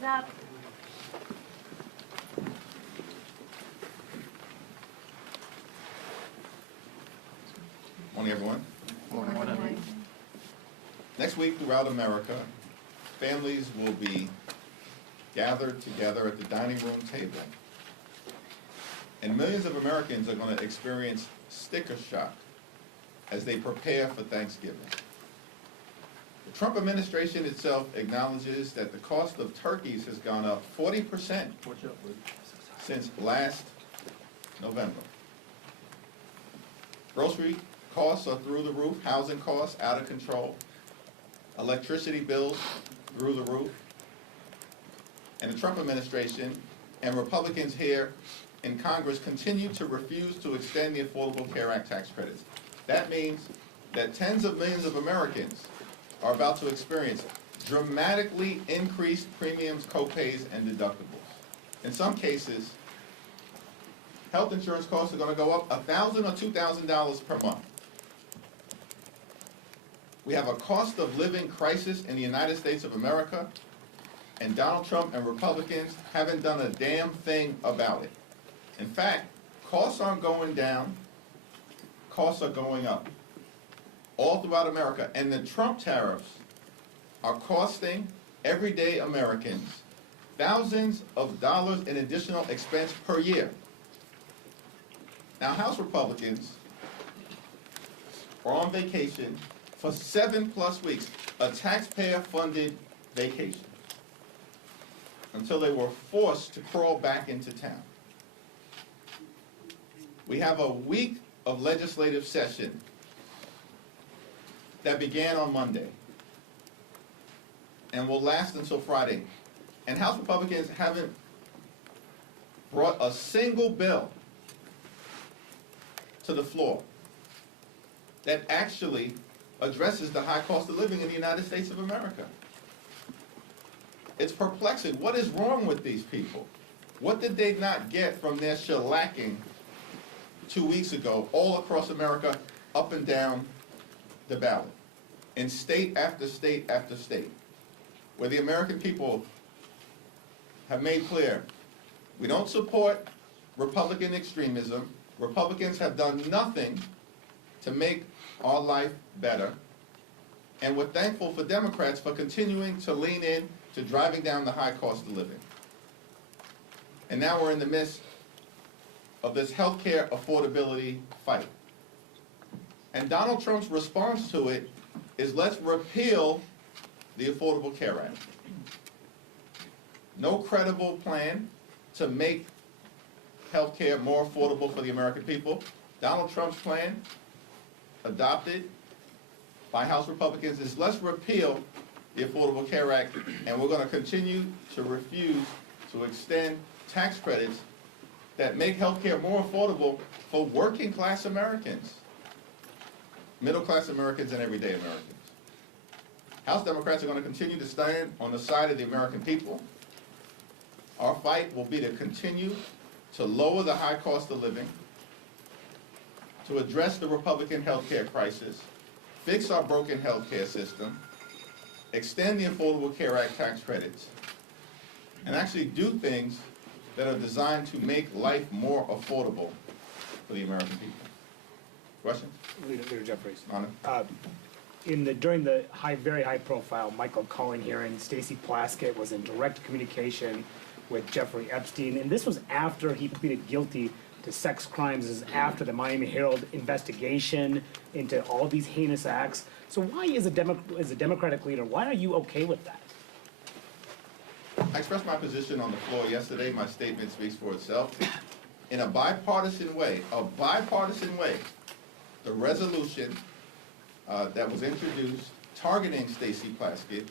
is up. Morning, everyone. Morning. Next week throughout America, families will be gathered together at the dining room table. And millions of Americans are going to experience sticker shock as they prepare for Thanksgiving. The Trump administration itself acknowledges that the cost of turkeys has gone up 40% since last November. Grocery costs are through the roof, housing costs out of control, electricity bills through the roof, and the Trump administration and Republicans here in Congress continue to refuse to extend the Affordable Care Act tax credits. That means that tens of millions of Americans are about to experience dramatically increased premiums, co-pays, and deductibles. In some cases, health insurance costs are going to go up $1,000 or $2,000 per month. We have a cost of living crisis in the United States of America, and Donald Trump and Republicans haven't done a damn thing about it. In fact, costs aren't going down, costs are going up all throughout America. And the Trump tariffs are costing everyday Americans thousands of dollars in additional expense per year. Now, House Republicans are on vacation for 7+ weeks, a taxpayer-funded vacation, until they were forced to crawl back into town. We have a week of legislative session that began on Monday and will last until Friday. And House Republicans haven't brought a single bill to the floor that actually addresses the high cost of living in the United States of America. It's perplexing. What is wrong with these people? What did they not get from their shellacking 2 weeks ago all across America, up and down the ballot, in state after state after state, where the American people have made clear, we don't support Republican extremism. Republicans have done nothing to make our life better. And we're thankful for Democrats for continuing to lean in to driving down the high cost of living. And now we're in the midst of this healthcare affordability fight. And Donald Trump's response to it is, let's repeal the Affordable Care Act. No credible plan to make healthcare more affordable for the American people. Donald Trump's plan, adopted by House Republicans, is let's repeal the Affordable Care Act, and we're going to continue to refuse to extend tax credits that make healthcare more affordable for working class Americans, middle class Americans, and everyday Americans. House Democrats are going to continue to stand on the side of the American people. Our fight will be to continue to lower the high cost of living, to address the Republican healthcare crisis, fix our broken healthcare system, extend the Affordable Care Act tax credits, and actually do things that are designed to make life more affordable for the American people. Question? Leader Jeffries. Honor? During the very high profile Michael Cohen hearing, Stacey Plaskett was in direct communication with Jeffrey Epstein, and this was after he pleaded guilty to sex crimes. This is after the Miami Herald investigation into all these heinous acts. So why, as a Democratic leader, why are you okay with that? I expressed my position on the floor yesterday. My statement speaks for itself. In a bipartisan way, the resolution that was introduced targeting Stacey Plaskett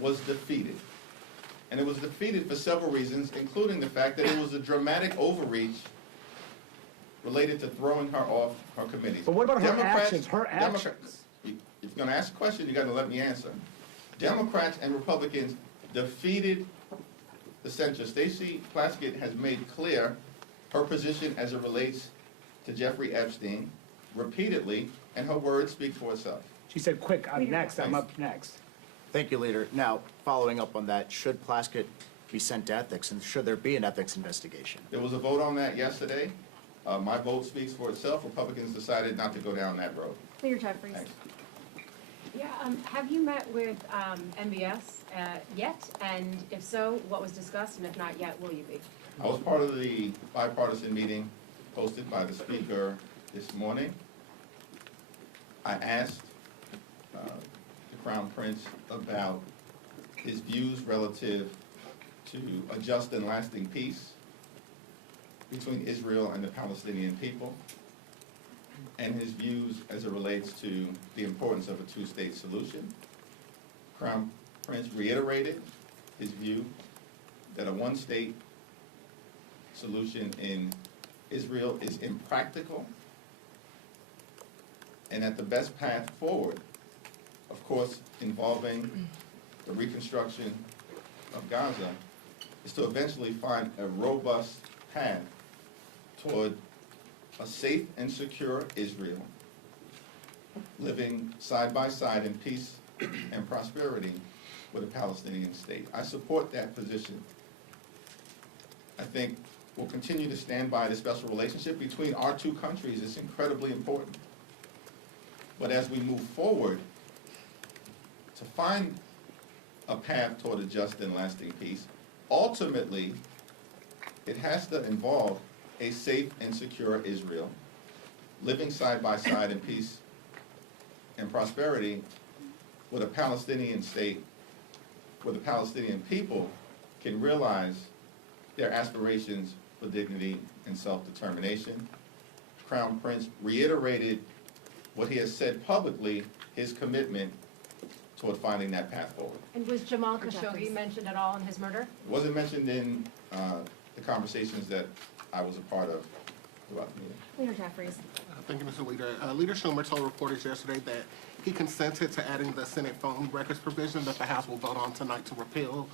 was defeated. And it was defeated for several reasons, including the fact that it was a dramatic overreach related to throwing her off her committees. But what about her actions? Her actions. If you're going to ask a question, you got to let me answer. Democrats and Republicans defeated the censure. Stacey Plaskett has made clear her position as it relates to Jeffrey Epstein repeatedly, and her words speak for itself. She said, quick, I'm next, I'm up next. Thank you, Leader. Now, following up on that, should Plaskett be sent to ethics, and should there be an ethics investigation? There was a vote on that yesterday. My vote speaks for itself. Republicans decided not to go down that road. Leader Jeffries. Thanks. Yeah, have you met with MBS yet? And if so, what was discussed? And if not yet, will you be? I was part of the bipartisan meeting hosted by the Speaker this morning. I asked the Crown Prince about his views relative to a just and lasting peace between Israel and the Palestinian people, and his views as it relates to the importance of a two-state solution. Crown Prince reiterated his view that a one-state solution in Israel is impractical, and that the best path forward, of course, involving the reconstruction of Gaza, is to eventually find a robust path toward a safe and secure Israel, living side by side in peace and prosperity with a Palestinian state. I support that position. I think we'll continue to stand by the special relationship between our two countries. It's incredibly important. But as we move forward to find a path toward a just and lasting peace, ultimately, it has to involve a safe and secure Israel, living side by side in peace and prosperity with a Palestinian state, where the Palestinian people can realize their aspirations for dignity and self-determination. Crown Prince reiterated what he has said publicly, his commitment toward finding that path forward. And was Jamal Khashoggi mentioned at all in his murder? It wasn't mentioned in the conversations that I was a part of throughout the meeting. Leader Jeffries. Thank you, Mr. Leader. Leader Schumer told reporters yesterday that he consented to adding the Senate phone records provision that the House will vote on tonight to repeal.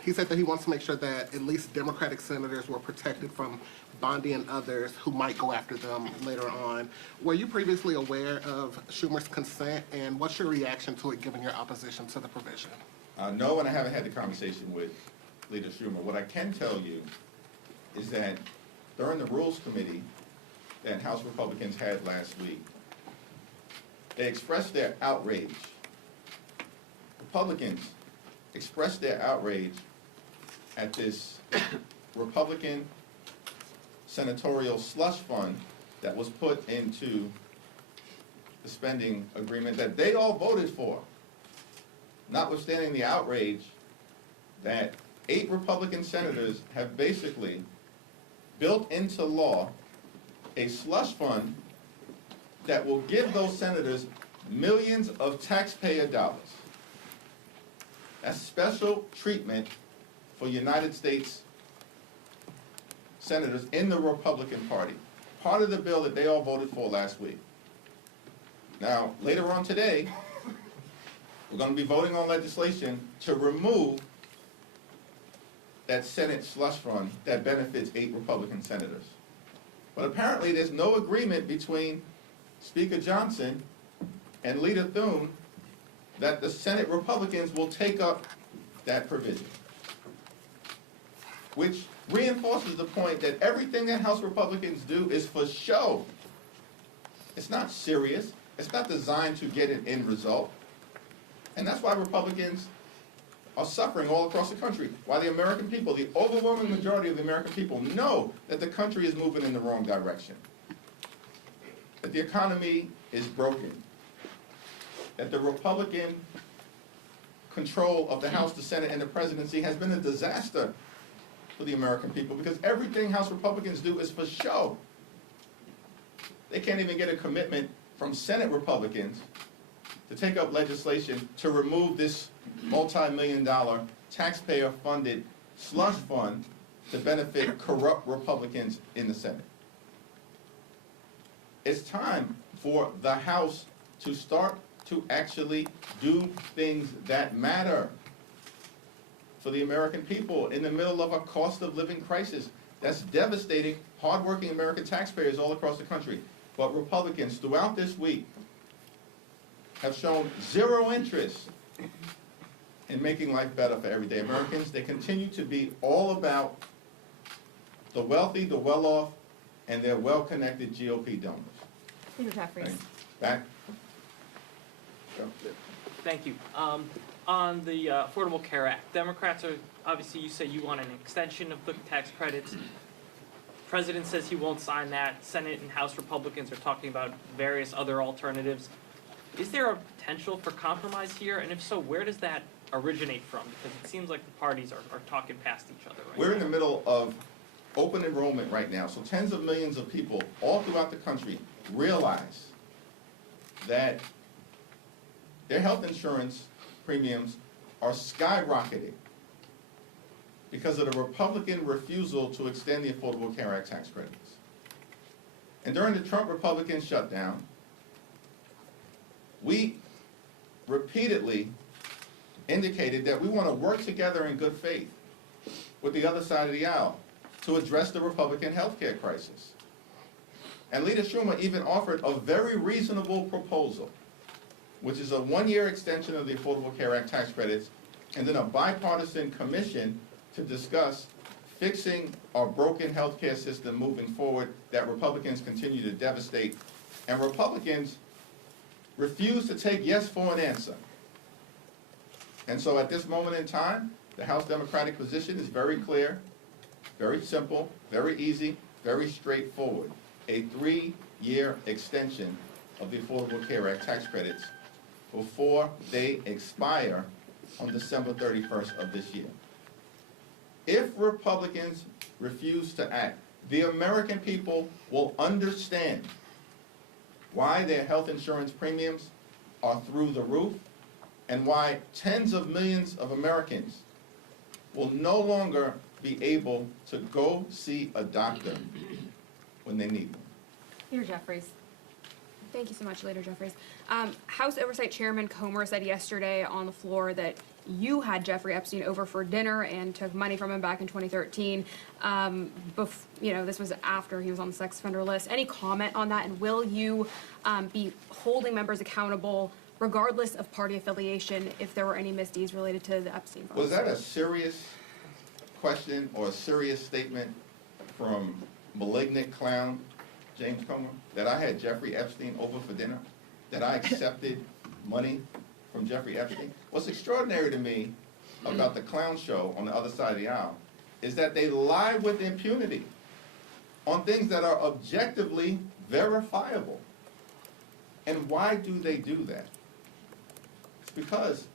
He said that he wants to make sure that at least Democratic senators were protected from Bondi and others who might go after them later on. Were you previously aware of Schumer's consent, and what's your reaction to it given your opposition to the provision? No, and I haven't had the conversation with Leader Schumer. What I can tell you is that during the Rules Committee that House Republicans had last week, they expressed their outrage. Republicans expressed their outrage at this Republican senatorial slush fund that was put into the spending agreement that they all voted for, notwithstanding the outrage that 8 Republican senators have basically built into law a slush fund that will give those senators millions of taxpayer dollars. That's special treatment for United States senators in the Republican Party. Part of the bill that they all voted for last week. Now, later on today, we're going to be voting on legislation to remove that Senate slush fund that benefits 8 Republican senators. But apparently there's no agreement between Speaker Johnson and Leader Thune that the Senate Republicans will take up that provision, which reinforces the point that everything that House Republicans do is for show. It's not serious. It's not designed to get an end result. And that's why Republicans are suffering all across the country, why the American people, the overwhelming majority of the American people, know that the country is moving in the wrong direction, that the economy is broken, that the Republican control of the House, the Senate, and the presidency has been a disaster for the American people, because everything House Republicans do is for show. They can't even get a commitment from Senate Republicans to take up legislation to remove this multi-million-dollar taxpayer-funded slush fund to benefit corrupt Republicans in the Senate. It's time for the House to start to actually do things that matter for the American people in the middle of a cost of living crisis that's devastating hardworking American taxpayers all across the country. But Republicans throughout this week have shown zero interest in making life better for everyday Americans. They continue to be all about the wealthy, the well-off, and their well-connected GOP donors. Leader Jeffries. Right. Back. Go. Thank you. On the Affordable Care Act, Democrats are, obviously you say you want an extension of the tax credits. President says he won't sign that. Senate and House Republicans are talking about various other alternatives. Is there a potential for compromise here? And if so, where does that originate from? Because it seems like the parties are talking past each other right We're in now. the middle of open enrollment right now, so tens of millions of people all throughout the country realize that their health insurance premiums are skyrocketing because of the Republican refusal to extend the Affordable Care Act tax credits. And during the Trump Republican shutdown, we repeatedly indicated that we want to work together in good faith with the other side of the aisle to address the Republican health care crisis. And Leader Schumer even offered a very reasonable proposal, which is a one-year extension of the Affordable Care Act tax credits, and then a bipartisan commission to discuss fixing our broken health care system moving forward that Republicans continue to devastate. And Republicans refuse to take yes for an answer. And so at this moment in time, the House Democratic position is very clear, very simple, very easy, very straightforward. A 3-year extension of the Affordable Care Act tax credits before they expire on December 31st of this year. If Republicans refuse to act, the American people will understand why their health insurance premiums are through the roof and why tens of millions of Americans will no longer be able to go see a doctor when they need one. Leader Jeffries. Thank you so much, Leader Jeffries. House Oversight Chairman Comer said yesterday on the floor that you had Jeffrey Epstein over for dinner and took money from him back in 2013. This was after he was on the sex offender list. Any comment on that? And will you be holding members accountable regardless of party affiliation if there were any misdeeds related to the Epstein Files? Was that a serious question or a serious statement from malignant clown James Comer, that I had Jeffrey Epstein over for dinner, that I accepted money from Jeffrey Epstein? What's extraordinary to me about the clown show on the other side of the aisle is that they lie with impunity on things that are objectively verifiable. And why do they do that? It's because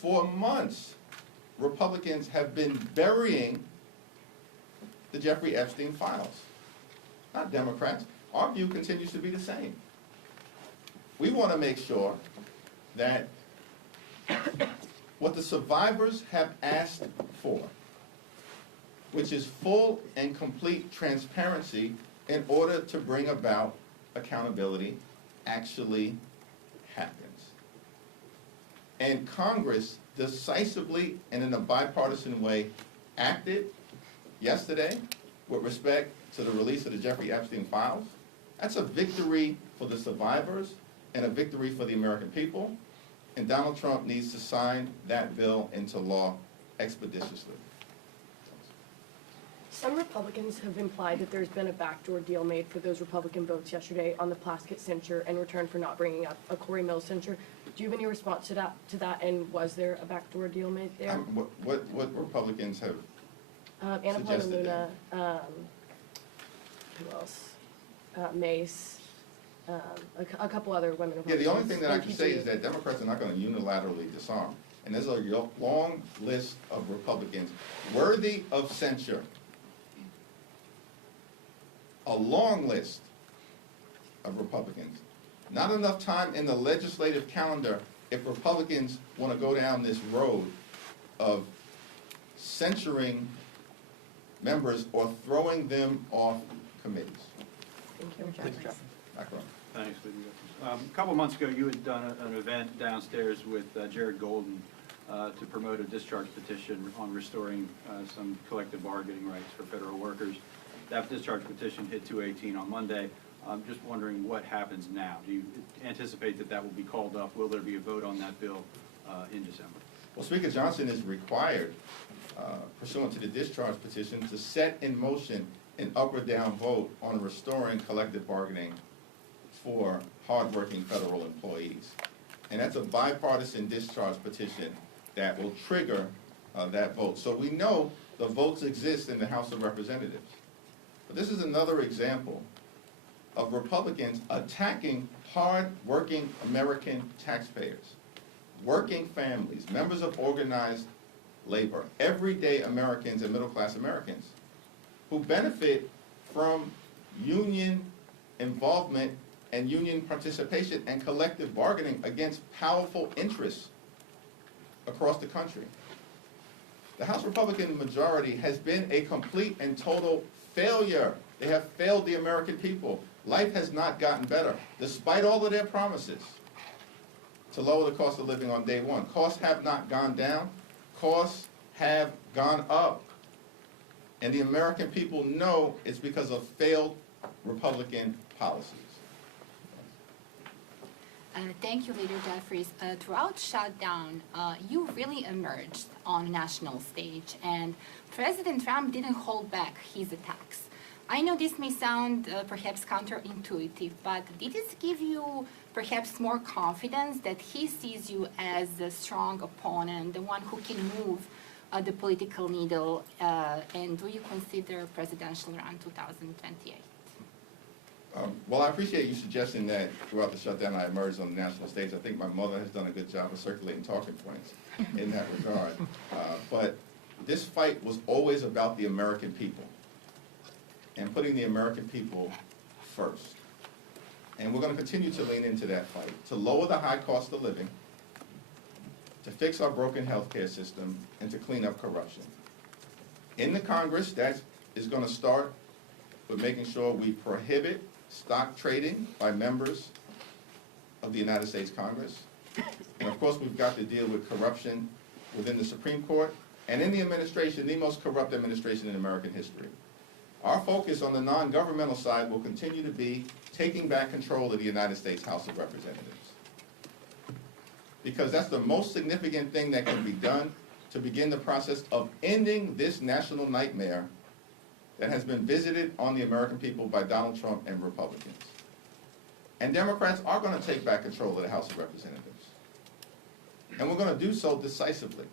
for months, Republicans have been burying the Jeffrey Epstein files. Not Democrats. Our view continues to be the same. We want to make sure that what the survivors have asked for, which is full and complete transparency in order to bring about accountability, actually happens. And Congress decisively and in a bipartisan way acted yesterday with respect to the release of the Jeffrey Epstein files. That's a victory for the survivors and a victory for the American people. And Donald Trump needs to sign that bill into law expeditiously. Some Republicans have implied that there's been a backdoor deal made for those Republican votes yesterday on the Plaskett censure in return for not bringing up a Corey Mills censure. Do you have any response to that? And was there a backdoor deal made there? What Republicans have Anna suggested Luna, that? who else? Mace, a couple other women. Yeah, the only Republicans. thing that I can say is that Democrats are not going to unilaterally disarm. And there's a long list of Republicans worthy of censure. A long list of Republicans. Not enough time in the legislative calendar if Republicans want to go down this road of censuring members or throwing them off committees. Thank you. Macron. Thanks, Leader Jeffries. A couple of months ago, you had done an event downstairs with Jared Golden to promote a discharge petition on restoring some collective bargaining rights for federal workers. That discharge petition hit 218 on Monday. I'm just wondering what happens now. Do you anticipate that will be called up? Will there be a vote on that bill in December. Well, Speaker Johnson is required, pursuant to the discharge petition, to set in motion an up or down vote on restoring collective bargaining for hardworking federal employees. And that's a bipartisan discharge petition that will trigger that vote. So we know the votes exist in the House of Representatives. But this is another example of Republicans attacking hard-working American taxpayers, working families, members of organized labor, everyday Americans and middle-class Americans who benefit from union involvement and union participation and collective bargaining against powerful interests across the country. The House Republican majority has been a complete and total failure. They have failed the American people. Life has not gotten better, despite all of their promises to lower the cost of living on day one. Costs have not gone down. Costs have gone up. And the American people know it's because of failed Republican policies. Thank you, Leader Jeffries. Throughout shutdown, you really emerged on national stage, and President Trump didn't hold back his attacks. I know this may sound perhaps counterintuitive, but did this give you perhaps more confidence that he sees you as a strong opponent, the one who can move the political needle, and do you consider presidential run 2028? Well, I appreciate you suggesting that throughout the shutdown I emerged on the national stage. I think my mother has done a good job of circulating talking points in that regard. But this fight was always about the American people and putting the American people first. And we're going to continue to lean into that fight, to lower the high cost of living, to fix our broken healthcare system, and to clean up corruption. In the Congress, that is going to start with making sure we prohibit stock trading by members of the United States Congress. And of course, we've got to deal with corruption within the Supreme Court and in the administration, the most corrupt administration in American history. Our focus on the non-governmental side will continue to be taking back control of the United States House of Representatives. Because that's the most significant thing that can be done to begin the process of ending this national nightmare that has been visited on the American people by Donald Trump and Republicans. And Democrats are going to take back control of the House of Representatives. And we're going to do so decisively.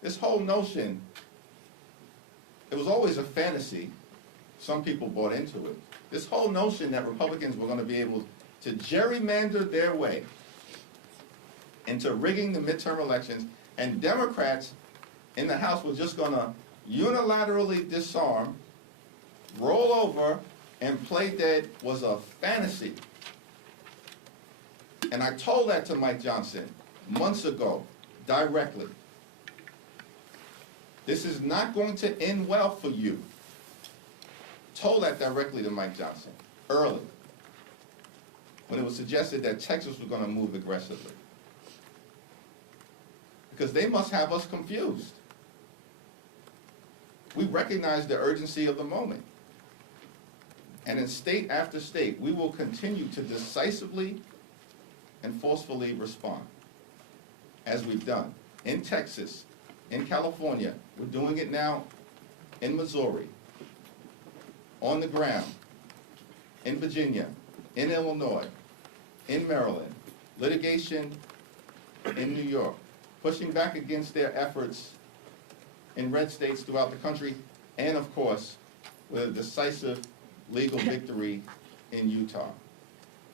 This whole notion, it was always a fantasy. Some people bought into it. This whole notion that Republicans were going to be able to gerrymander their way into rigging the midterm elections, and Democrats in the House were just going to unilaterally disarm, roll over, and play dead was a fantasy. And I told that to Mike Johnson months ago, directly. This is not going to end well for you. Told that directly to Mike Johnson, early, when it was suggested that Texas was going to move aggressively. Because they must have us confused. We recognize the urgency of the moment. And in state after state, we will continue to decisively and forcefully respond, as we've done. In Texas, in California, we're doing it now in Missouri, on the ground, in Virginia, in Illinois, in Maryland, litigation in New York, pushing back against their efforts in red states throughout the country, and of course, with a decisive legal victory in Utah.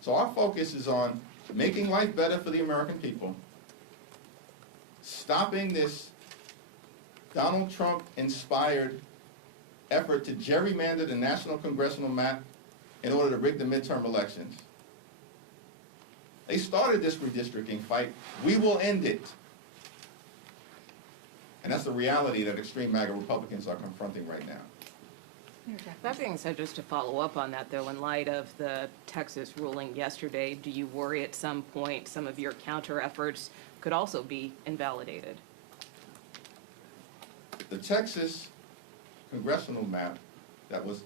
So our focus is on making life better for the American people, stopping this Donald Trump-inspired effort to gerrymander the national congressional map in order to rig the midterm elections. They started this redistricting fight. We will end it. And that's the reality that extreme MAGA Republicans are confronting right now. That being said, just to follow up on that, though, in light of the Texas ruling yesterday, do you worry at some point some of your counter efforts could also be invalidated? The Texas congressional map that was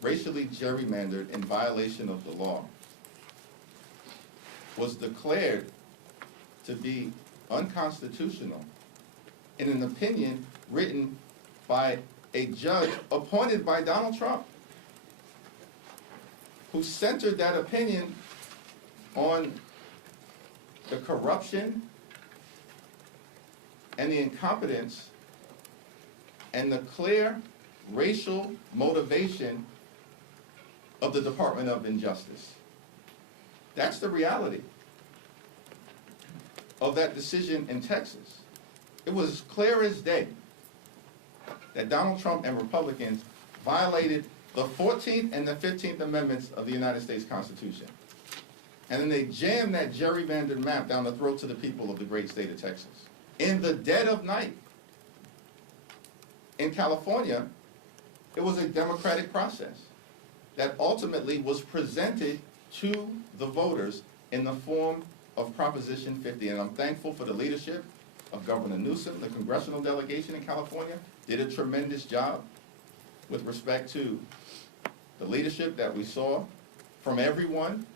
racially gerrymandered in violation of the law was declared to be unconstitutional in an opinion written by a judge appointed by Donald Trump, who centered that opinion on the corruption and the incompetence and the clear racial motivation of the Department of Injustice. That's the reality of that decision in Texas. It was clear as day that Donald Trump and Republicans violated the 14th and the 15th Amendments of the United States Constitution. And then they jammed that gerrymandered map down the throats of the people of the great state of Texas. In the dead of night. In California, it was a democratic process that ultimately was presented to the voters in the form of Proposition 50. And I'm thankful for the leadership of Governor Newsom. The congressional delegation in California did a tremendous job with respect to the leadership that we saw from everyone.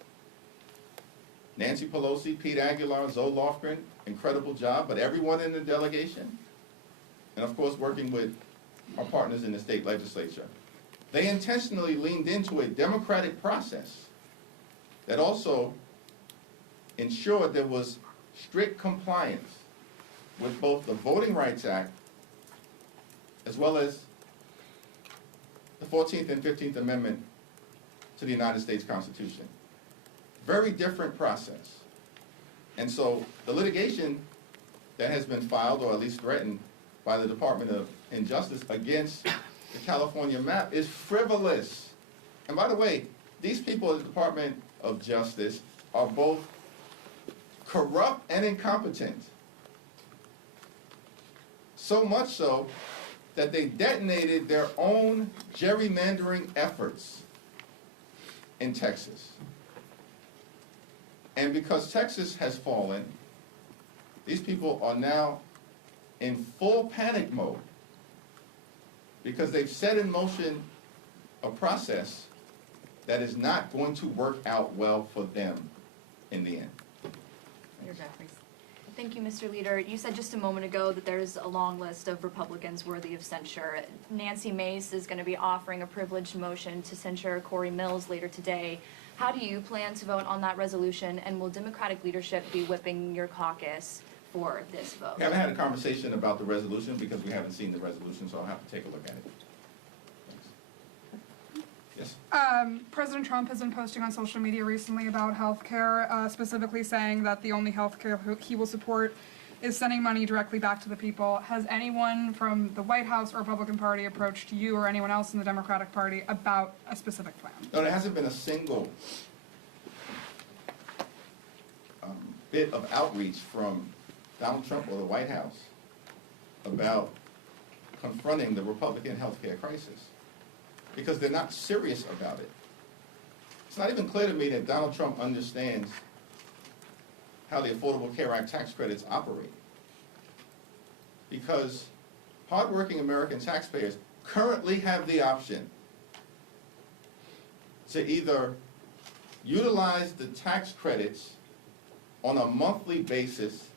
Nancy Pelosi, Pete Aguilar, Zoe Lofgren, incredible job, but everyone in the delegation, and of course working with our partners in the state legislature, they intentionally leaned into a democratic process that also ensured there was strict compliance with both the Voting Rights Act as well as the 14th and 15th Amendment to the United States Constitution. Very different process. And so the litigation that has been filed, or at least threatened, by the Department of Injustice against the California map is frivolous. And by the way, these people at the Department of Justice are both corrupt and incompetent. So much so that they detonated their own gerrymandering efforts in Texas. And because Texas has fallen, these people are now in full panic mode because they've set in motion a process that is not going to work out well for them in the end. Leader Jeffries. Thank you, Mr. Leader. You said just a moment ago that there's a long list of Republicans worthy of censure. Nancy Mace is going to be offering a privileged motion to censure Corey Mills later today. How do you plan to vote on that resolution, and will Democratic leadership be whipping your caucus for this vote? We haven't had a conversation about the resolution because we haven't seen the resolution, so I'll have to take a look at it. Thanks. Yes? President Trump has been posting on social media recently about health care, specifically saying that the only health care he will support is sending money directly back to the people. Has anyone from the White House or Republican Party approached you or anyone else in the Democratic Party about a specific plan? No, there hasn't been a single bit of outreach from Donald Trump or the White House about confronting the Republican health care crisis because they're not serious about it. It's not even clear to me that Donald Trump understands how the Affordable Care Act tax credits operate. Because hardworking American taxpayers currently have the option to either utilize the tax credits on a monthly basis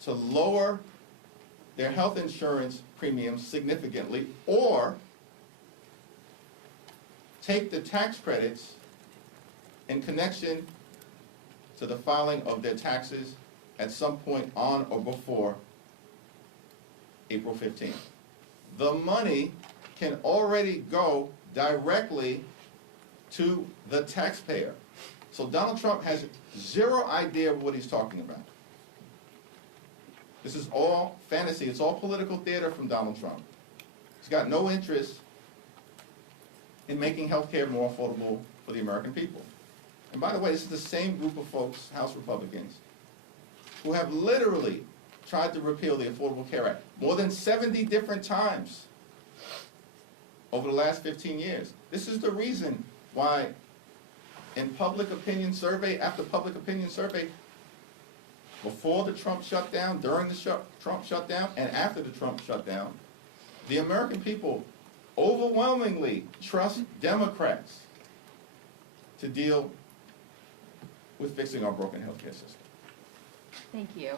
to lower their health insurance premiums significantly, or take the tax credits in connection to the filing of their taxes at some point on or before April 15th. The money can already go directly to the taxpayer. So Donald Trump has zero idea of what he's talking about. This is all fantasy. It's all political theater from Donald Trump. He's got no interest in making health care more affordable for the American people. And by the way, this is the same group of folks, House Republicans, who have literally tried to repeal the Affordable Care Act more than 70 different times over the last 15 years. This is the reason why in public opinion survey after public opinion survey, before the Trump shutdown, during the Trump shutdown, and after the Trump shutdown, the American people overwhelmingly trust Democrats to deal with fixing our broken healthcare system. Thank you.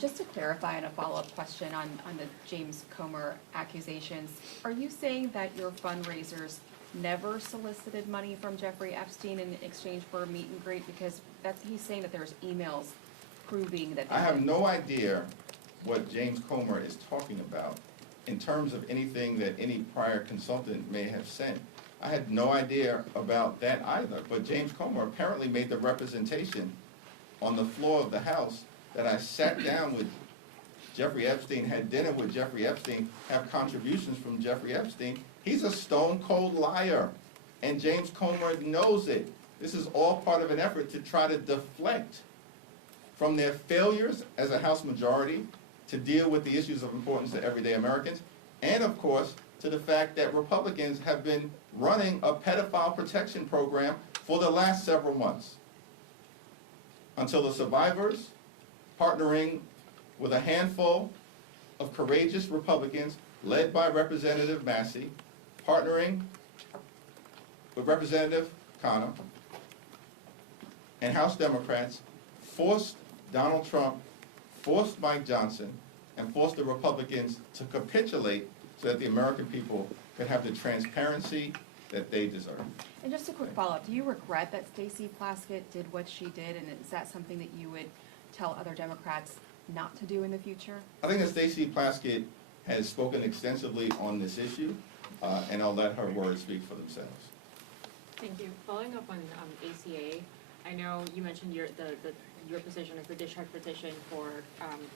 Just to clarify and a follow-up question on the James Comer accusations, are you saying that your fundraisers never solicited money from Jeffrey Epstein in exchange for a meet and greet? Because he's saying that there's emails proving that. I have no idea what James Comer is talking about in terms of anything that any prior consultant may have sent. I had no idea about that either, but James Comer apparently made the representation on the floor of the House that I sat down with Jeffrey Epstein, had dinner with Jeffrey Epstein, have contributions from Jeffrey Epstein. He's a stone-cold liar, and James Comer knows it. This is all part of an effort to try to deflect from their failures as a House majority to deal with the issues of importance to everyday Americans, and of course, to the fact that Republicans have been running a pedophile protection program for the last several months, until the survivors, partnering with a handful of courageous Republicans led by Representative Massey, partnering with Representative Connor, and House Democrats, forced Donald Trump, forced Mike Johnson, and forced the Republicans to capitulate so that the American people could have the transparency that they deserve. And just a quick follow-up, do you regret that Stacey Plaskett did what she did, and is that something that you would tell other Democrats not to do in the future? I think that Stacey Plaskett has spoken extensively on this issue, and I'll let her words speak for themselves. Thank you. Following up on ACA, I know you mentioned your position of the discharge petition for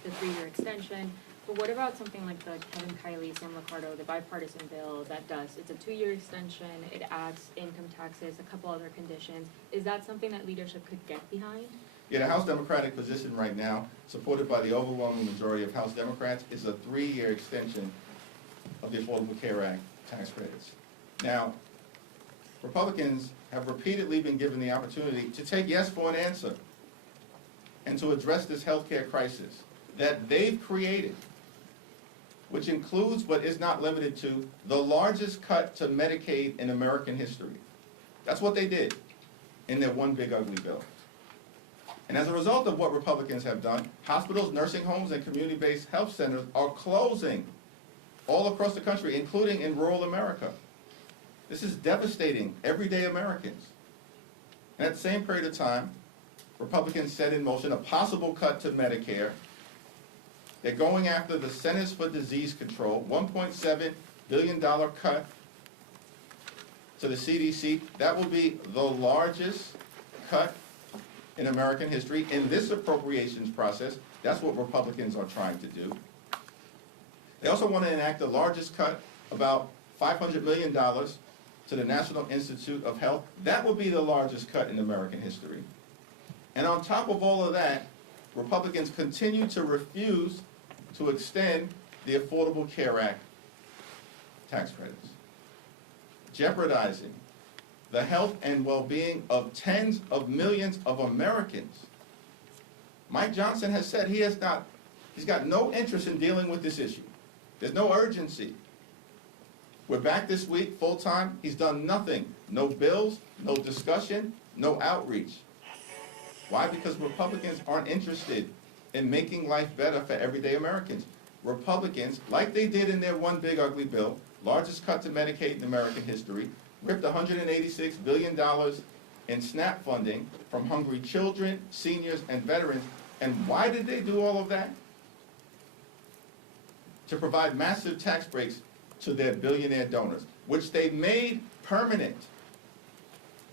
the 3-year extension, but what about something like the Kevin Kiley, Sam Liccardo, the bipartisan bill that it's a 2-year extension, it adds income taxes, a couple other conditions. Is that something that leadership could get behind? Yeah, the House Democratic position right now, supported by the overwhelming majority of House Democrats, is a 3-year extension of the Affordable Care Act tax credits. Now, Republicans have repeatedly been given the opportunity to take yes for an answer and to address this health care crisis that they've created, which includes but is not limited to the largest cut to Medicaid in American history. That's what they did in their one big ugly bill. And as a result of what Republicans have done, hospitals, nursing homes, and community-based health centers are closing all across the country, including in rural America. This is devastating everyday Americans. And at the same period of time, Republicans set in motion a possible cut to Medicare. They're going after the Centers for Disease Control, $1.7 billion cut to the CDC. That will be the largest cut in American history. In this appropriations process, that's what Republicans are trying to do. They also want to enact the largest cut, about $500 million, to the National Institute of Health. That will be the largest cut in American history. And on top of all of that, Republicans continue to refuse to extend the Affordable Care Act tax credits, jeopardizing the health and well-being of tens of millions of Americans. Mike Johnson has said he's got no interest in dealing with this issue. There's no urgency. We're back this week, full-time. He's done nothing. No bills, no discussion, no outreach. Why? Because Republicans aren't interested in making life better for everyday Americans. Republicans, like they did in their one big ugly bill, largest cut to Medicaid in American history, ripped $186 billion in SNAP funding from hungry children, seniors, and veterans. And why did they do all of that? To provide massive tax breaks to their billionaire donors, which they made permanent.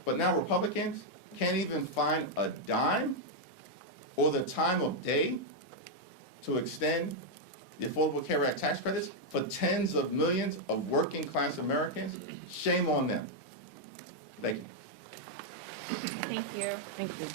But now Republicans can't even find a dime or the time of day to extend the Affordable Care Act tax credits for tens of millions of working class Americans. Shame on them. Thank you. Thank you. Thank you.